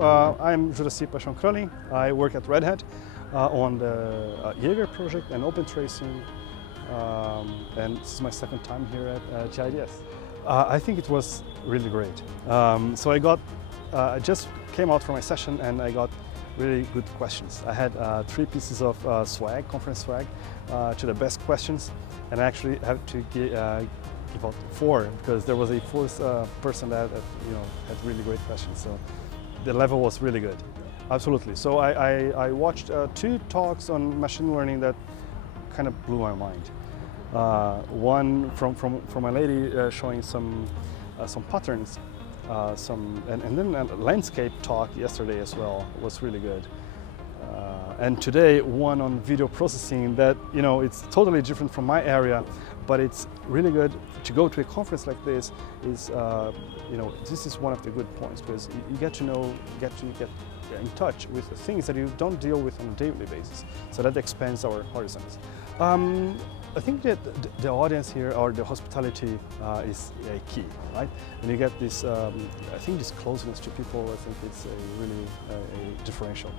I'm Juraci Kroehling. I work at Red Hat on the Jaeger project and open tracing, and this is my second time here at GIDS. I think it was really great. So I just came out from my session and I got really good questions. I had 3 pieces of swag, conference swag, to the best questions, and I actually have to give out 4 because there was a 4th person that had really great questions. So the level was really good, absolutely. So I watched 2 talks on machine learning that kind of blew my mind. One from a lady showing some patterns, and then a landscape talk yesterday as well was really good. And today one on video processing that it's totally different from my area, but it's really good to go to a conference like this. This is one of the good points because you get in touch with things that you don't deal with on a daily basis. So that expands our horizons. I think that the audience here, or the hospitality, is a key, right? When you get this, I think this closeness to people, I think it's a really a differential.